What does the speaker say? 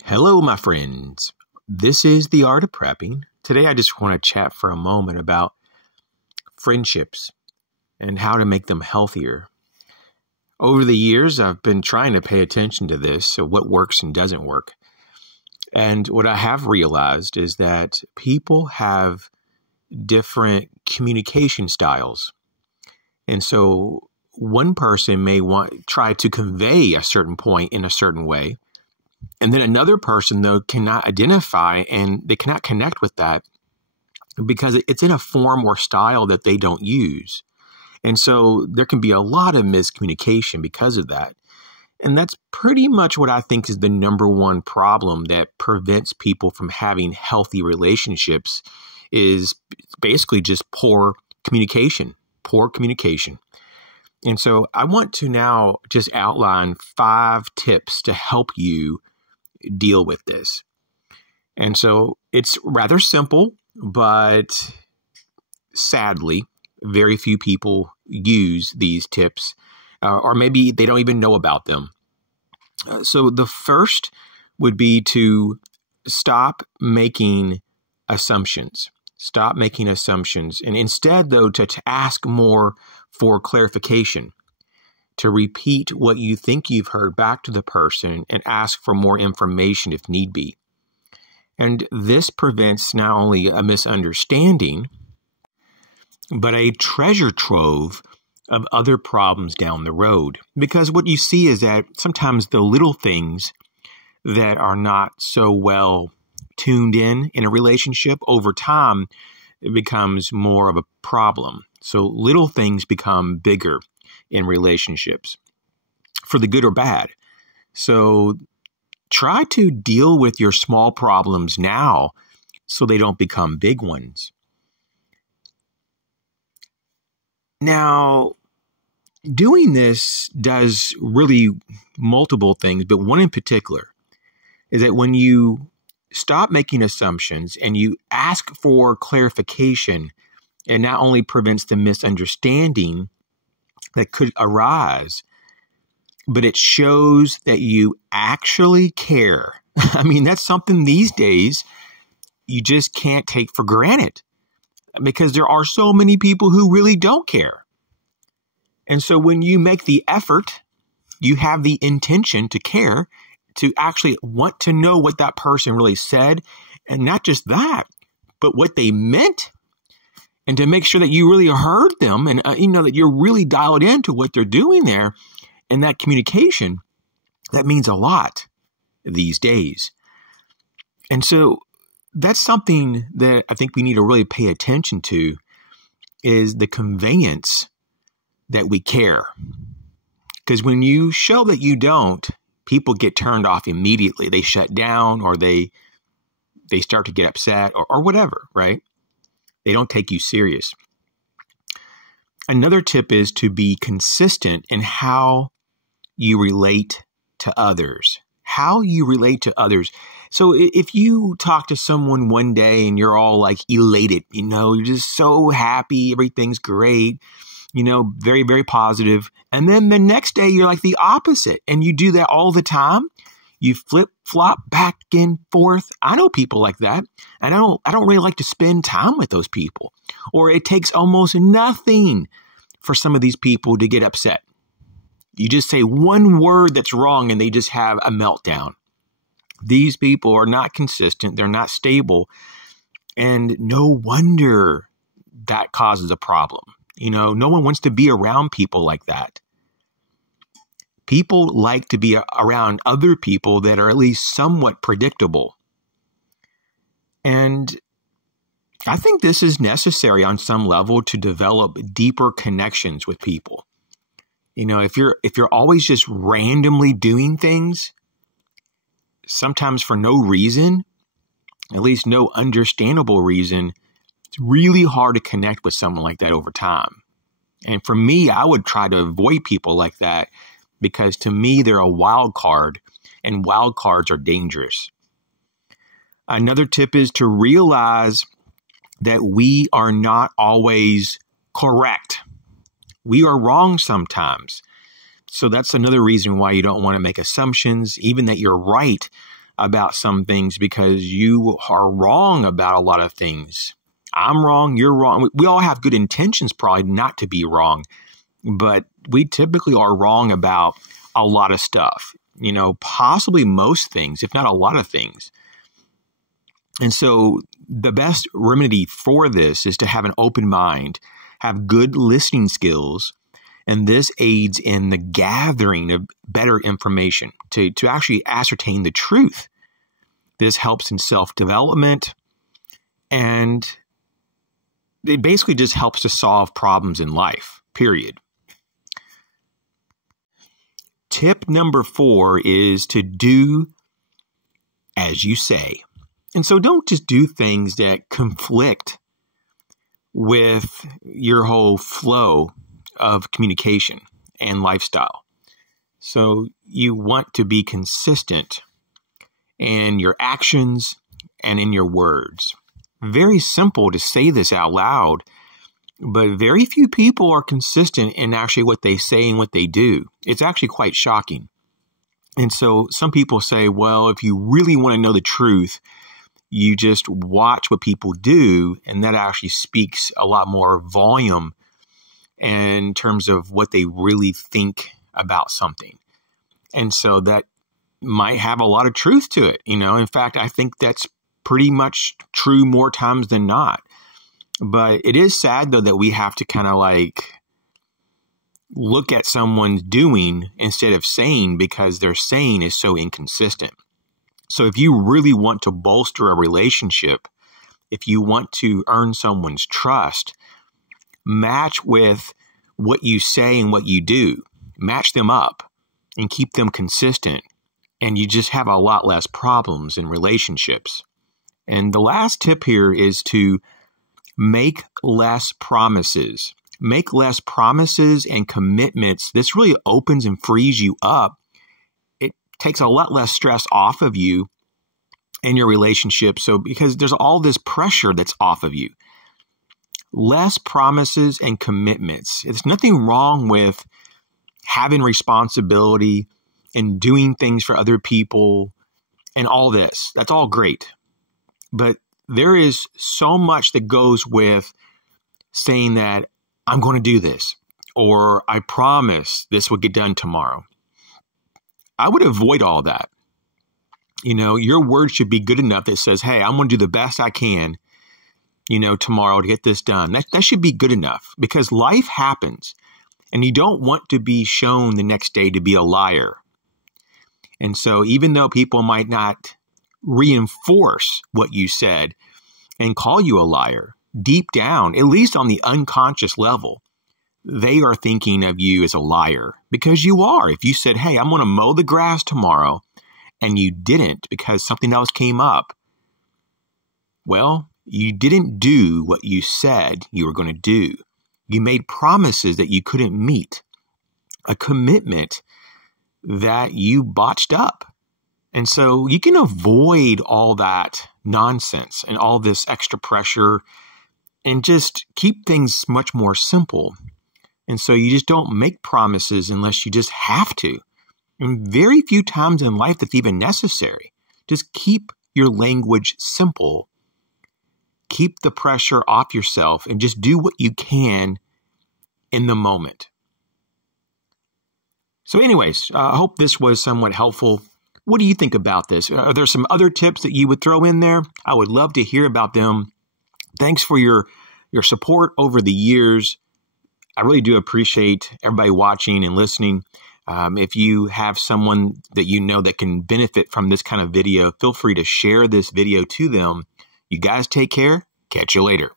Hello, my friends. This is The Art of Prepping. Today, I just want to chat for a moment about friendships and how to make them healthier. Over the years, I've been trying to pay attention to this, so what works and doesn't work. And what I have realized is that people have different communication styles. And so one person may try to convey a certain point in a certain way. And then another person, though, cannot identify and they cannot connect with that because it's in a form or style that they don't use. And so there can be a lot of miscommunication because of that. And that's pretty much what I think is the number one problem that prevents people from having healthy relationships is basically just poor communication. And so I want to now just outline 5 tips to help you deal with this. And so it's rather simple, but sadly, very few people use these tips, or maybe they don't even know about them. So the first would be to stop making assumptions. Stop making assumptions. And instead, though, to ask more for clarification, to repeat what you think you've heard back to the person and ask for more information if need be. And this prevents not only a misunderstanding, but a treasure trove of other problems down the road. Because what you see is that sometimes the little things that are not so well tuned in a relationship, over time, it becomes more of a problem. So little things become bigger in relationships, for the good or bad. So try to deal with your small problems now so they don't become big ones. Now, doing this does really multiple things, but one in particular is that when you stop making assumptions and you ask for clarification, it not only prevents the misunderstanding that could arise, but it shows that you actually care. I mean, that's something these days you just can't take for granted because there are so many people who really don't care. And so when you make the effort, you have the intention to care, to actually want to know what that person really said, and not just that, but what they meant. And to make sure that you really heard them and, that you're really dialed into what they're doing there. And that communication, that means a lot these days. And so that's something that I think we need to really pay attention to is the conveyance that we care. Because when you show that you don't, people get turned off immediately. They shut down or they start to get upset or whatever, right? They don't take you serious. Another tip is to be consistent in how you relate to others. How you relate to others. So if you talk to someone one day and you're all like elated, you're just so happy, everything's great, very, very positive. And then the next day you're like the opposite. And you do that all the time. You flip-flop back and forth. I know people like that. And I don't really like to spend time with those people. Or it takes almost nothing for some of these people to get upset. You just say one word that's wrong and they just have a meltdown. These people are not consistent. They're not stable. And no wonder that causes a problem. No one wants to be around people like that. People like to be around other people that are at least somewhat predictable. And I think this is necessary on some level to develop deeper connections with people. If you're always just randomly doing things, sometimes for no reason, at least no understandable reason, it's really hard to connect with someone like that over time. And for me, I would try to avoid people like that because to me, they're a wild card and wild cards are dangerous. Another tip is to realize that we are not always correct. We are wrong sometimes. So that's another reason why you don't want to make assumptions, even that you're right about some things because you are wrong about a lot of things. I'm wrong, you're wrong. We all have good intentions probably not to be wrong, but we typically are wrong about a lot of stuff, possibly most things, if not a lot of things. And so the best remedy for this is to have an open mind, have good listening skills, and this aids in the gathering of better information to actually ascertain the truth. This helps in self-development, and it basically just helps to solve problems in life, period. Tip number 4 is to do as you say. And so don't just do things that conflict with your whole flow of communication and lifestyle. So you want to be consistent in your actions and in your words. Very simple to say this out loud, but very few people are consistent in actually what they say and what they do. It's actually quite shocking. And so some people say, well, if you really want to know the truth, you just watch what people do, and that actually speaks a lot more volume in terms of what they really think about something. And so that might have a lot of truth to it. In fact, I think that's pretty much true more times than not. But it is sad, though, that we have to kind of look at someone's doing instead of saying, because their saying is so inconsistent. So if you really want to bolster a relationship, if you want to earn someone's trust, match with what you say and what you do. Match them up and keep them consistent. And you just have a lot less problems in relationships. And the last tip here is to make less promises. Make less promises and commitments. This really opens and frees you up. It takes a lot less stress off of you in your relationship. So because there's all this pressure that's off of you. Less promises and commitments. There's nothing wrong with having responsibility and doing things for other people and all this. That's all great. But there is so much that goes with saying that I'm going to do this, or I promise this will get done tomorrow. I would avoid all that. Your word should be good enough that says, hey, I'm going to do the best I can, tomorrow to get this done. That should be good enough, because life happens and you don't want to be shown the next day to be a liar. And so even though people might not reinforce what you said and call you a liar, deep down, at least on the unconscious level, they are thinking of you as a liar, because you are. If you said, hey, I'm going to mow the grass tomorrow, and you didn't because something else came up, well, you didn't do what you said you were going to do. You made promises that you couldn't meet, a commitment that you botched up. And so you can avoid all that nonsense and all this extra pressure and just keep things much more simple. And so you just don't make promises unless you just have to. And very few times in life that's even necessary. Just keep your language simple. Keep the pressure off yourself and just do what you can in the moment. So anyways, I hope this was somewhat helpful. What do you think about this? Are there some other tips that you would throw in there? I would love to hear about them. Thanks for your support over the years. I really do appreciate everybody watching and listening. If you have someone that you know that can benefit from this kind of video, feel free to share this video to them. You guys take care. Catch you later.